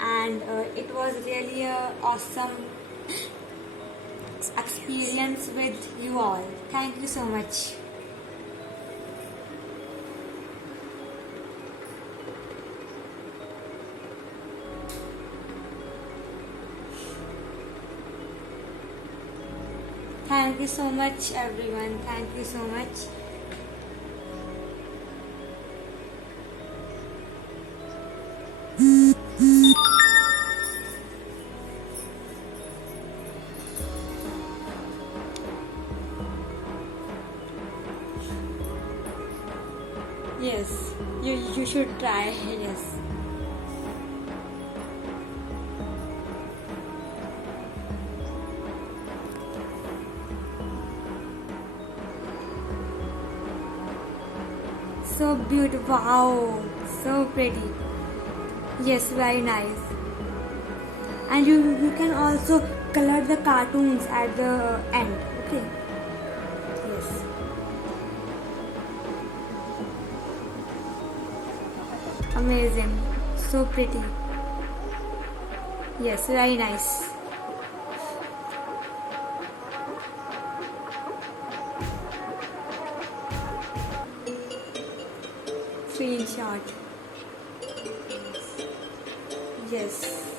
And it was really a awesome experience with you all. Thank you so much. Thank you so much, everyone. Thank you so much. Yes, you should try. Yes. So beautiful. Wow, so pretty. Yes, very nice. And you can also color the cartoons at the end. Okay. Yes. Amazing. So pretty. Yes, very nice. Screenshot. Yes.